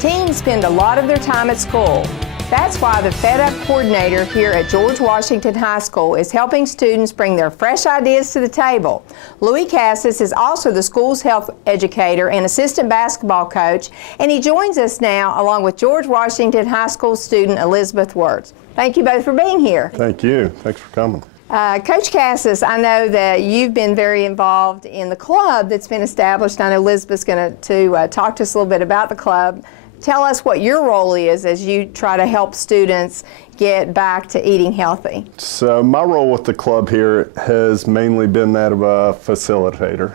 Teens spend a lot of their time at school. That's why the Fed Up coordinator here at George Washington High School is helping students bring their fresh ideas to the table. Louie Cassis is also the school's health educator and assistant basketball coach, and he joins us now along with George Washington High School student Elizabeth Wirts. Thank you both for being here. Thank you. Thanks for coming. Coach Cassis, I know that you've been very involved in the club that's been established. I know Elizabeth's going to talk to us a little bit about the club. Tell us what your role is as you try to help students get back to eating healthy. So my role with the club here has mainly been that of a facilitator.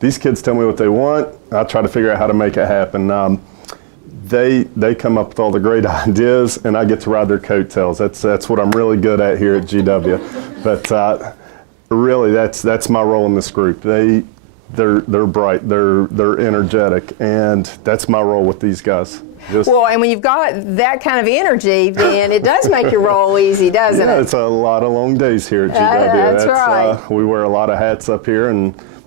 These kids tell me what they want. I try to figure out how to make it happen. They come up with all the great ideas, and I get to ride their coattails. That's what I'm really good at here at GW. But really, that's my role in this group. They're bright, they're energetic, and that's my role with these guys. Well, and when you've got that kind of energy, then it does make your role easy, doesn't it? It's a lot of long days here at GW. That's right. We wear a lot of hats up here,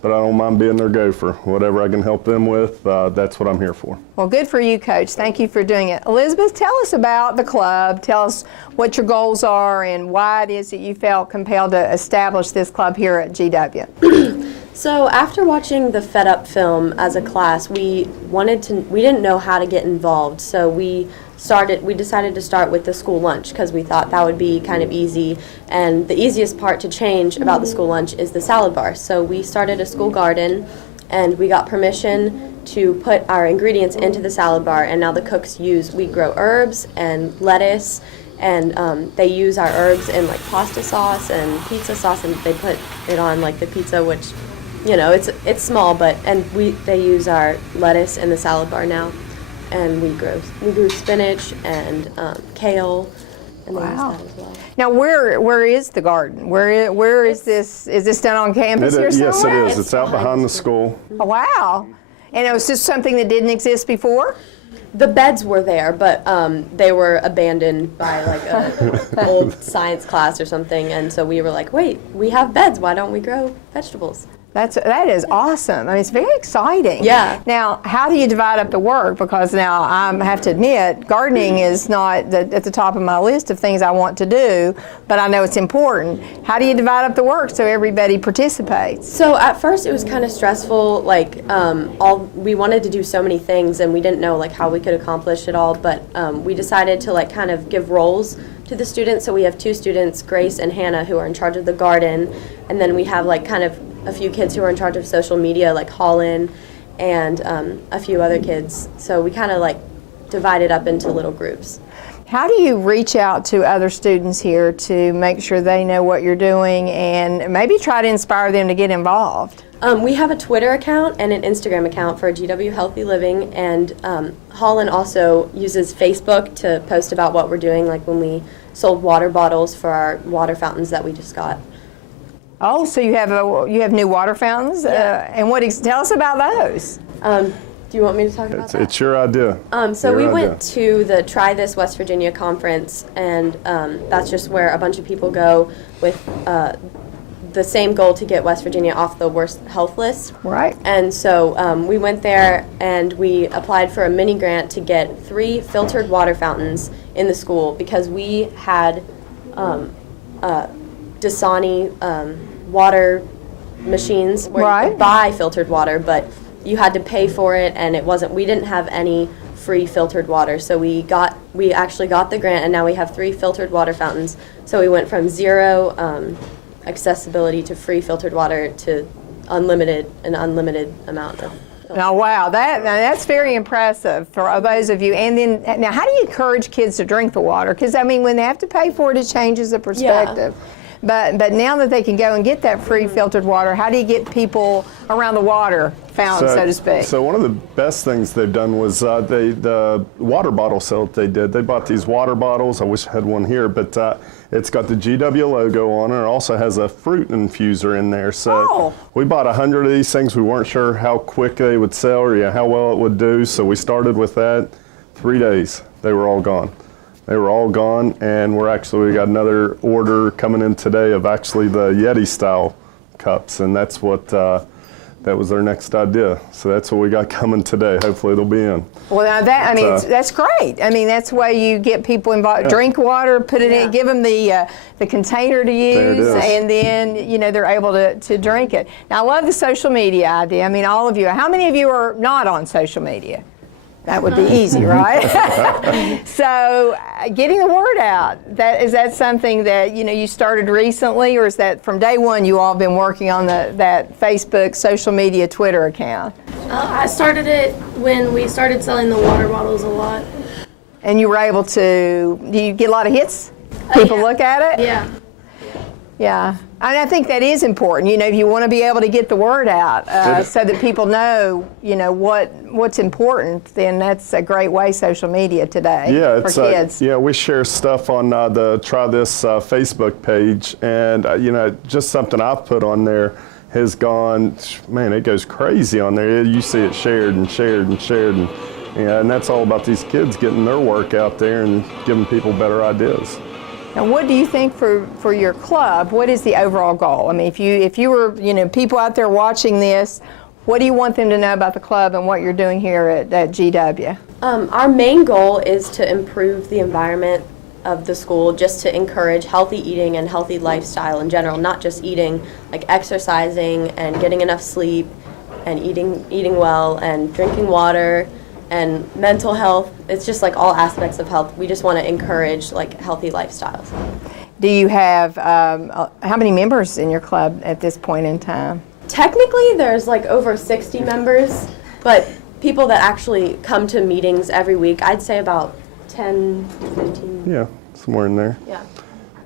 but I don't mind being their gopher. Whatever I can help them with, that's what I'm here for. Well, good for you, Coach. Thank you for doing it. Elizabeth, tell us about the club. Tell us what your goals are and why it is that you felt compelled to establish this club here at GW. So after watching the Fed Up film as a class, we didn't know how to get involved, so we decided to start with the school lunch because we thought that would be kind of easy, and the easiest part to change about the school lunch is the salad bar. So we started a school garden, and we got permission to put our ingredients into the salad bar, and now the cooks we grow herbs and lettuce, and they use our herbs in like pasta sauce and pizza sauce, and they put it on like the pizza, which, you know, it's small, but they use our lettuce in the salad bar now, and we grew spinach and kale, and they use that as well. Now, where is the garden? Where is this? Is this done on campus here somewhere? Yes, it is. It's out behind the school. Oh, wow! And it was just something that didn't exist before? The beds were there, but they were abandoned by like an old science class or something, and so we were like, wait, we have beds. Why don't we grow vegetables? That is awesome. I mean, it's very exciting. Yeah. Now, how do you divide up the work? Because now I have to admit, gardening is not at the top of my list of things I want to do, but I know it's important. How do you divide up the work so everybody participates? So at first it was kind of stressful. Like we wanted to do so many things, and we didn't know like how we could accomplish it all. But we decided to like kind of give roles to the students. So we have two students, Grace and Hannah, who are in charge of the garden, and then we have like kind of a few kids who are in charge of social media, like Holland, and a few other kids. So we kind of like divided up into little groups. How do you reach out to other students here to make sure they know what you're doing and maybe try to inspire them to get involved? We have a Twitter account and an Instagram account for GW Healthy Living, and Holland also uses Facebook to post about what we're doing, like when we sold water bottles for our water fountains that we just got. Oh, so you have new water fountains, Yeah. And tell us about those. Do you want me to talk about that? It's your idea. So we went to the Try This West Virginia conference, and that's just where a bunch of people go with the same goal to get West Virginia off the worst health list. Right. And so we went there and we applied for a mini grant to get 3 filtered water fountains in the school because we had Dasani water machines where you could buy filtered water, but you had to pay for it, and we didn't have any free filtered water. So we actually got the grant, and now we have 3 filtered water fountains. So we went from 0 accessibility to free filtered water to an unlimited amount of. Oh, wow, that's very impressive for those of you. And then, now, how do you encourage kids to drink the water? Because, I mean, when they have to pay for it, it changes the perspective. Yeah. But now that they can go and get that free filtered water, how do you get people around the water fountain, so to speak? So one of the best things they've done was the water bottle sale that they did. They bought these water bottles. I wish I had one here, but it's got the GW logo on it. It also has a fruit infuser in there. So we bought 100 of these things. We weren't sure how quick they would sell or how well it would do. So we started with that. 3 days, they were all gone. They were all gone, and we got another order coming in today of actually the Yeti style cups, and that's what that was their next idea. So that's what we got coming today. Hopefully they'll be in. Well, now that, I mean, that's great. I mean, that's the way you get people involved. Drink water, put it in, give them the container to use, and then, you know, they're able to drink it. Now, I love the social media idea. I mean, all of you. How many of you are not on social media? That would be easy, right? So, getting the word out, is that something that, you know, you started recently, or is that from day one you all been working on that Facebook, social media, Twitter account? I started it when we started selling the water bottles a lot. And you were able to, do you get a lot of hits? People look at it? Yeah. Yeah, and I think that is important. You know, if you want to be able to get the word out so that people know, you know, what's important, then that's a great way, social media today, for kids. Yeah, we share stuff on the Try This Facebook page, and you know, just something I've put on there has gone, man, it goes crazy on there. You see it shared and shared and shared, and that's all about these kids getting their work out there and giving people better ideas. And what do you think for your club? What is the overall goal? I mean, if you were, you know, people out there watching this, what do you want them to know about the club and what you're doing here at GW? Our main goal is to improve the environment of the school, just to encourage healthy eating and healthy lifestyle in general, not just eating, like exercising and getting enough sleep and eating well and drinking water and mental health. It's just like all aspects of health. We just want to encourage like healthy lifestyles. Do you have, how many members in your club at this point in time? Technically there's like over 60 members, but people that actually come to meetings every week, I'd say about 10, 15. Yeah, somewhere in there. Yeah.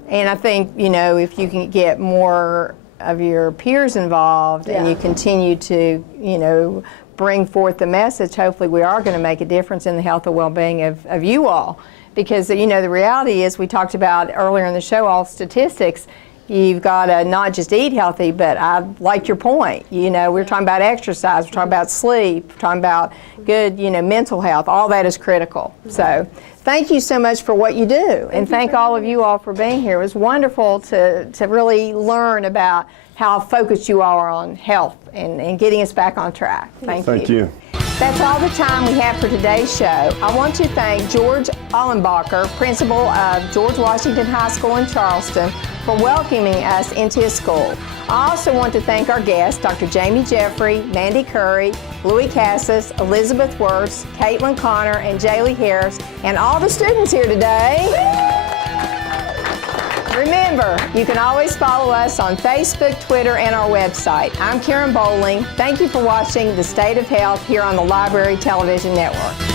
And I think, you know, if you can get more of your peers involved and you continue to, you know, bring forth the message, hopefully we are going to make a difference in the health and well-being of you all. Because, you know, the reality is, we talked about earlier in the show, all statistics, you've got to not just eat healthy, but I like your point. You know, we're talking about exercise, we're talking about sleep, we're talking about good, you know, mental health. All that is critical. So thank you so much for what you do. And thank all of you all for being here. It was wonderful to really learn about how focused you are on health and getting us back on track. Thank you. That's all the time we have for today's show. I want to thank George Allenbacher, principal of George Washington High School in Charleston, for welcoming us into his school. I also want to thank our guests, Dr. Jamie Jeffrey, Mandy Curry, Louie Cassis, Elizabeth Wirts, Caitlin Connor, and Jaylee Harris, and all the students here today. Remember, you can always follow us on Facebook, Twitter, and our website. I'm Karen Bowling. Thank you for watching The State of Health here on the Library Television Network.